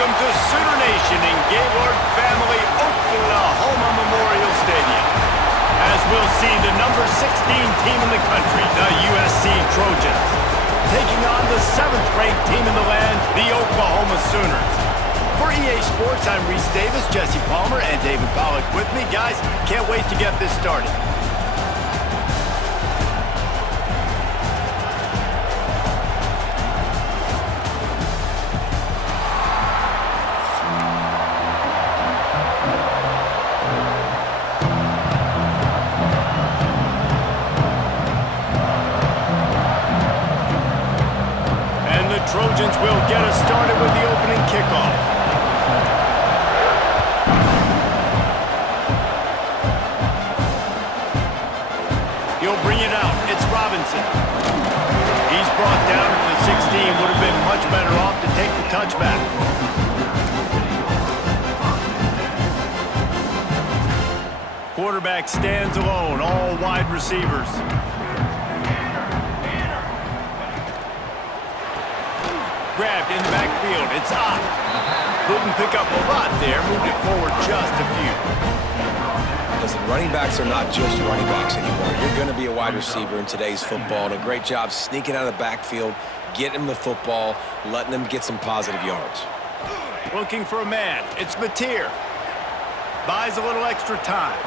Welcome to Sooner Nation in Gaylord Family Oklahoma Memorial Stadium. As we'll see the number 16 team in the country, the USC Trojans, taking on the 7th-ranked team in the land, the Oklahoma Sooners. For EA Sports, I'm Reese Davis, Jesse Palmer, and David Pollack with me. Guys, can't wait to get this started. Trojans will get us started with the opening kickoff. He'll bring it out. It's Robinson. He's brought down to the 16. Would have been much better off to take the touchback. Quarterback stands alone, all wide receivers. Grabbed in the backfield. It's up. Couldn't pick up a lot there. Moved it forward just a few. Listen, running backs are not just running backs anymore. You're going to be a wide receiver in today's football. And a great job sneaking out of the backfield, getting him the football, letting him get some positive yards. Looking for a man. It's Mateer. Buys a little extra time.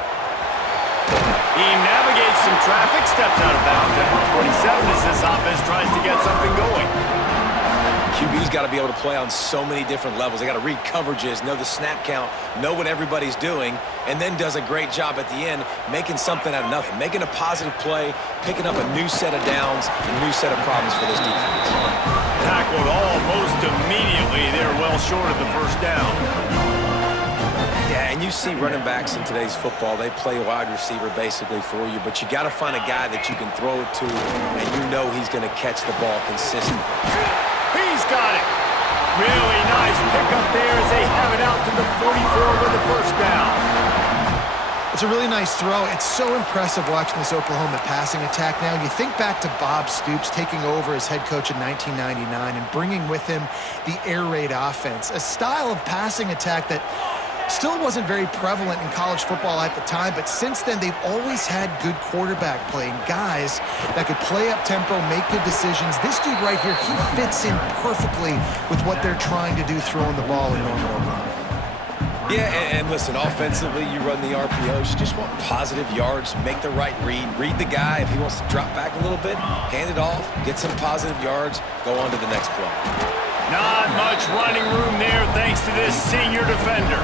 He navigates some traffic, steps out of bounds at 27 as this offense tries to get something going. QB's got to be able to play on so many different levels. They got to read coverages, know the snap count, know what everybody's doing, and then does a great job at the end making something out of nothing, making a positive play, picking up a new set of downs, a new set of problems for this defense. Tackled almost immediately. They're well short of the first down. Yeah, and you see running backs in today's football, they play wide receiver basically for you, but you got to find a guy that you can throw it to, and you know he's going to catch the ball consistently. He's got it. Really nice pickup there as they have it out to the 44 with the first down. It's a really nice throw. It's so impressive watching this Oklahoma passing attack now. You think back to Bob Stoops taking over as head coach in 1999 and bringing with him the air raid offense, a style of passing attack that still wasn't very prevalent in college football at the time, but since then they've always had good quarterback play and guys that could play up tempo, make good decisions. This dude right here, he fits in perfectly with what they're trying to do throwing the ball in Norman, Oklahoma. Yeah, and listen, offensively, you run the RPOs. You just want positive yards, make the right read the guy. If he wants to drop back a little bit, hand it off, get some positive yards, go on to the next play. Not much running room there thanks to this senior defender.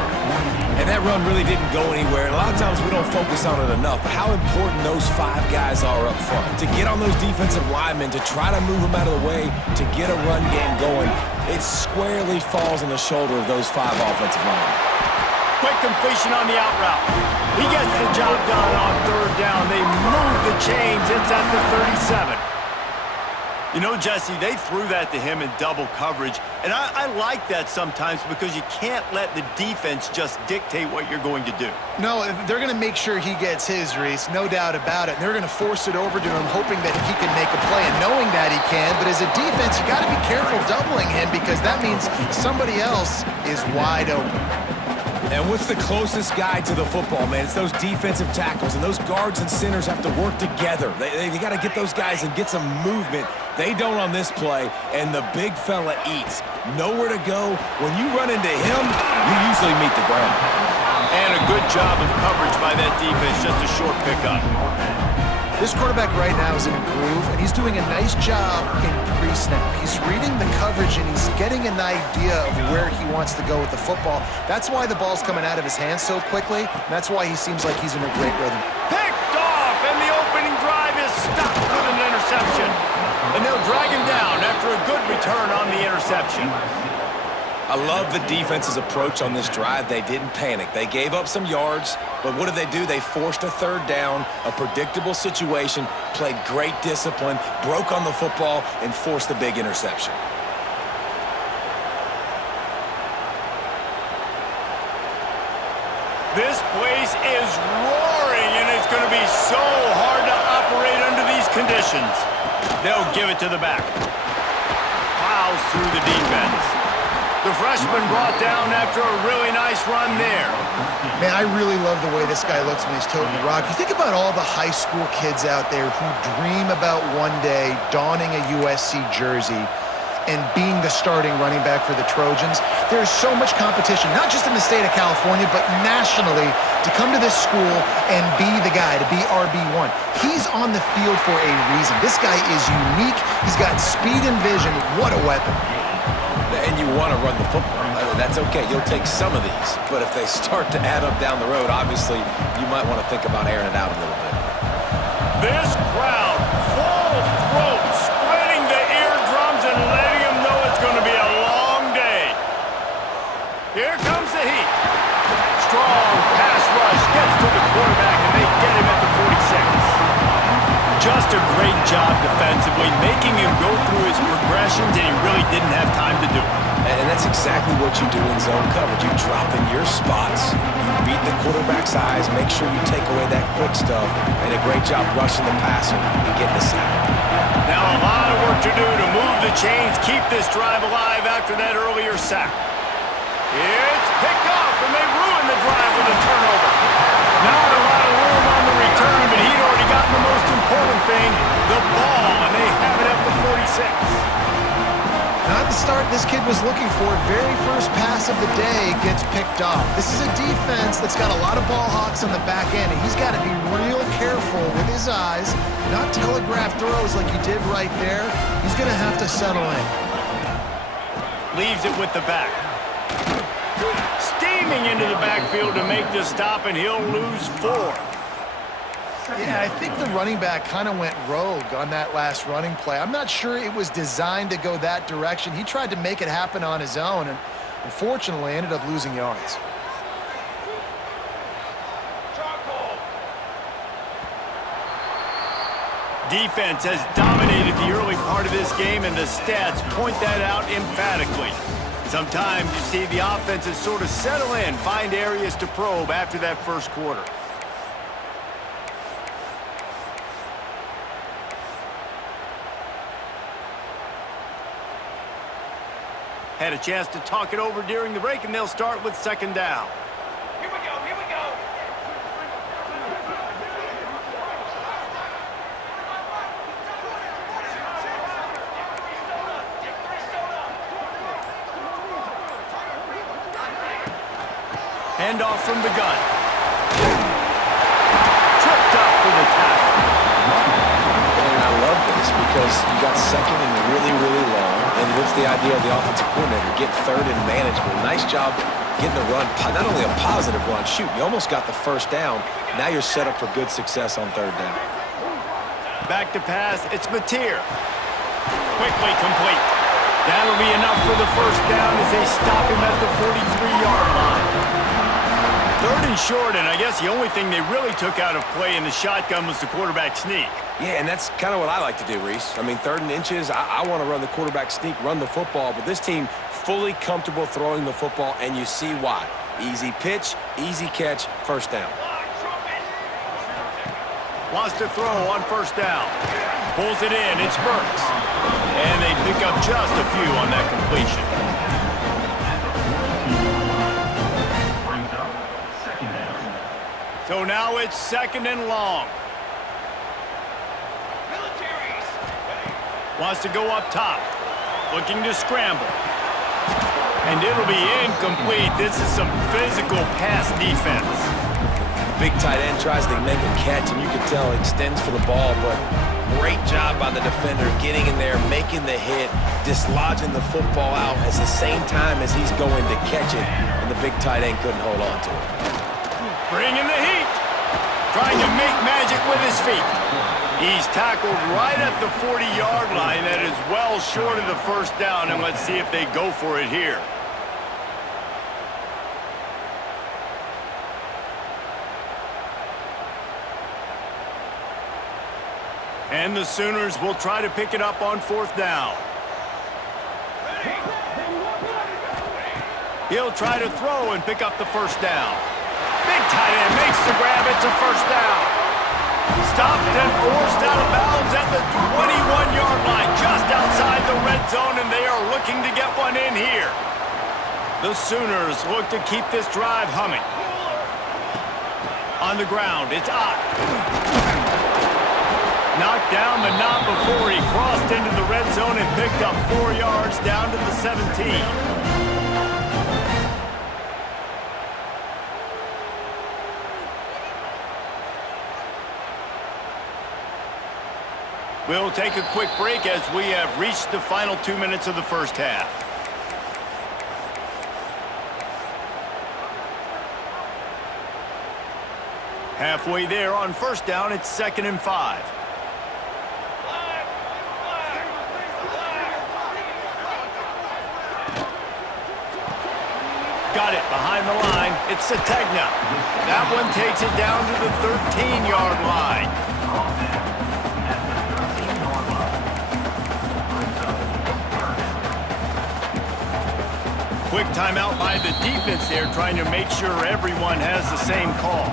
And that run really didn't go anywhere. And a lot of times we don't focus on it enough. But how important those 5 guys are up front. To get on those defensive linemen, to try to move them out of the way, to get a run game going, it squarely falls on the shoulder of those 5 offensive linemen. Quick completion on the out route. He gets the job done on third down. They move the chains. It's at the 37. You know, Jesse, they threw that to him in double coverage, and I like that sometimes because you can't let the defense just dictate what you're going to do. No, they're going to make sure he gets his, Reese, no doubt about it. And they're going to force it over to him, hoping that he can make a play and knowing that he can. But as a defense, you got to be careful doubling him because that means somebody else is wide open. And what's the closest guy to the football, man? It's those defensive tackles, and those guards and centers have to work together. They got to get those guys and get some movement. They don't on this play, and the big fella eats. Nowhere to go. When you run into him, you usually meet the ground. And a good job of coverage by that defense, just a short pickup. This quarterback right now is in a groove, and he's doing a nice job in pre-snap. He's reading the coverage, and he's getting an idea of where he wants to go with the football. That's why the ball's coming out of his hands so quickly, and that's why he seems like he's in a great rhythm. Picked off, and the opening drive is stopped with an interception. And they'll drag him down after a good return on the interception. I love the defense's approach on this drive. They didn't panic. They gave up some yards, but what did they do? They forced a third down, a predictable situation, played great discipline, broke on the football, and forced the big interception. This place is roaring, and it's going to be so hard to operate under these conditions. They'll give it to the back. Plows through the defense. The freshman brought down after a really nice run there. Man, I really love the way this guy looks when he's toting the rock. You think about all the high school kids out there who dream about one day donning a USC jersey and being the starting running back for the Trojans. There's so much competition, not just in the state of California, but nationally, to come to this school and be the guy, to be RB1. He's on the field for a reason. This guy is unique. He's got speed and vision. What a weapon. And you want to run the football. I mean, that's okay. You'll take some of these. But if they start to add up down the road, obviously, you might want to think about airing it out a little bit. This crowd, full throat, splitting the eardrums and letting them know it's going to be a long day. Here comes the heat. Strong pass rush gets to the quarterback, and they get him at the 46. Just a great job defensively, making him go through his progressions, and he really didn't have time to do it. And that's exactly what you do in zone coverage. You drop in your spots, you read the quarterback's eyes, make sure you take away that quick stuff, and a great job rushing the passer and getting the sack. Now a lot of work to do to move the chains, keep this drive alive after that earlier sack. It's picked off, and they ruin the drive with a turnover. Not a lot of room on the return, but he'd already gotten the most important thing, the ball, and they have it at the 46. Not the start this kid was looking for. Very first pass of the day gets picked off. This is a defense that's got a lot of ball hawks on the back end, and he's got to be real careful with his eyes, not telegraph throws like he did right there. He's going to have to settle in. Leaves it with the back. Steaming into the backfield to make the stop, and he'll lose 4. Yeah, I think the running back kind of went rogue on that last running play. I'm not sure it was designed to go that direction. He tried to make it happen on his own, and unfortunately ended up losing yards. Defense has dominated the early part of this game, and the stats point that out emphatically. Sometimes you see the offenses sort of settle in, find areas to probe after that first quarter. Had a chance to talk it over during the break, and they'll start with second down. Here we go, here we go. Handoff from the gun. Tripped up for the tackle. And I love this because you got second and really, really long. And what's the idea of the offensive coordinator? Get third and manageable. Nice job getting a run. Not only a positive run, shoot, you almost got the first down. Now you're set up for good success on third down. Back to pass. It's Mateer. Quickly complete. That'll be enough for the first down as they stop him at the 43-yard line. Third and short, and I guess the only thing they really took out of play in the shotgun was the quarterback sneak. Yeah, and that's kind of what I like to do, Reese. I mean, third and inches, I want to run the quarterback sneak, run the football, but this team fully comfortable throwing the football, and you see why. Easy pitch, easy catch, first down. Wants to throw on first down. Pulls it in, it's Burks. And they pick up just a few on that completion. So now it's second and long. Wants to go up top. Looking to scramble. And it'll be incomplete. This is some physical pass defense. Big tight end tries to make a catch, and you can tell extends for the ball, but great job by the defender getting in there, making the hit, dislodging the football out at the same time as he's going to catch it, and the big tight end couldn't hold on to it. Bringing the heat. Trying to make magic with his feet. He's tackled right at the 40-yard line. That is well short of the first down, and let's see if they go for it here. And the Sooners will try to pick it up on fourth down. He'll try to throw and pick up the first down. Big tight end makes the grab. It's a first down. Stopped and forced out of bounds at the 21-yard line, just outside the red zone, and they are looking to get one in here. The Sooners look to keep this drive humming. On the ground, it's Ott. Knocked down, but not before he crossed into the red zone and picked up 4 yards down to the 17. We'll take a quick break as we have reached the final 2 minutes of the first half. Halfway there on first down, it's 2nd and 5. Got it behind the line. It's Sategna. That one takes it down to the 13-yard line. Quick timeout by the defense there, trying to make sure everyone has the same call.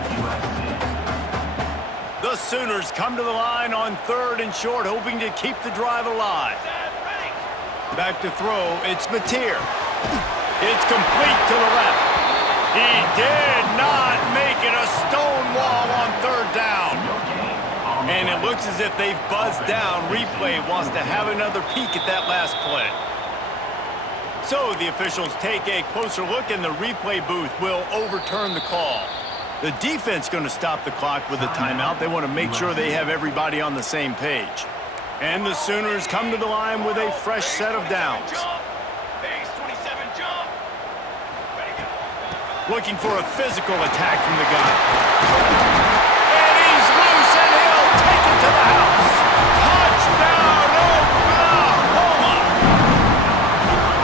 The Sooners come to the line on 3rd and short, hoping to keep the drive alive. Back to throw, it's Mateer. It's complete to the left. He did not make it a stone wall on 3rd down. And it looks as if they've buzzed down. Replay wants to have another peek at that last play. So the officials take a closer look, and the replay booth will overturn the call. The defense going to stop the clock with a timeout. They want to make sure they have everybody on the same page. And the Sooners come to the line with a fresh set of downs. Looking for a physical attack from the guy. And he's loose, and he'll take it to the house. Touchdown, Oklahoma!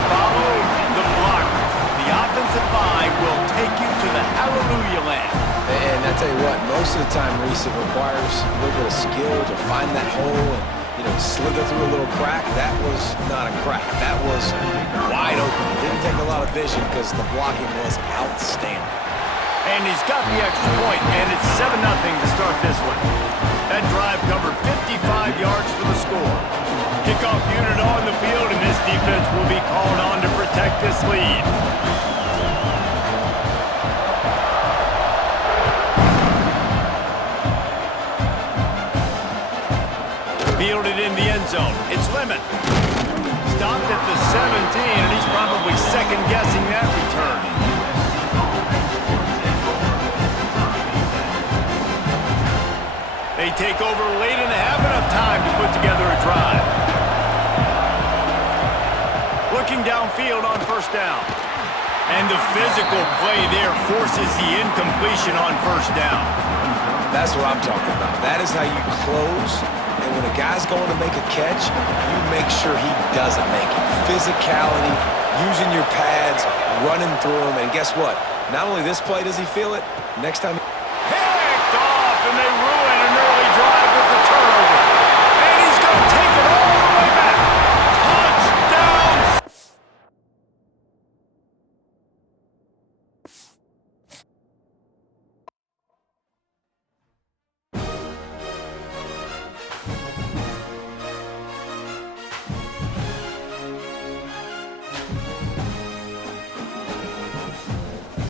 Follow the blockers. The offensive line will take you to the hallelujah land. And I tell you what, most of the time, Reese, it requires a little bit of skill to find that hole and, slither through a little crack. That was not a crack. That was wide open. Didn't take a lot of vision because the blocking was outstanding. And he's got the extra point, and it's 7-0 to start this one. That drive covered 55 yards for the score. Kickoff unit on the field, and this defense will be called on to protect this lead. Fielded in the end zone. It's Lemon. Stopped at the 17, and he's probably second-guessing that return. They take over late and have enough time to put together a drive. Looking downfield on first down. And the physical play there forces the incompletion on first down. That's what I'm talking about. That is how you close. And when a guy's going to make a catch, you make sure he doesn't make it. Physicality, using your pads, running through them. And guess what? Not only this play does he feel it, next time... Picked off, and they run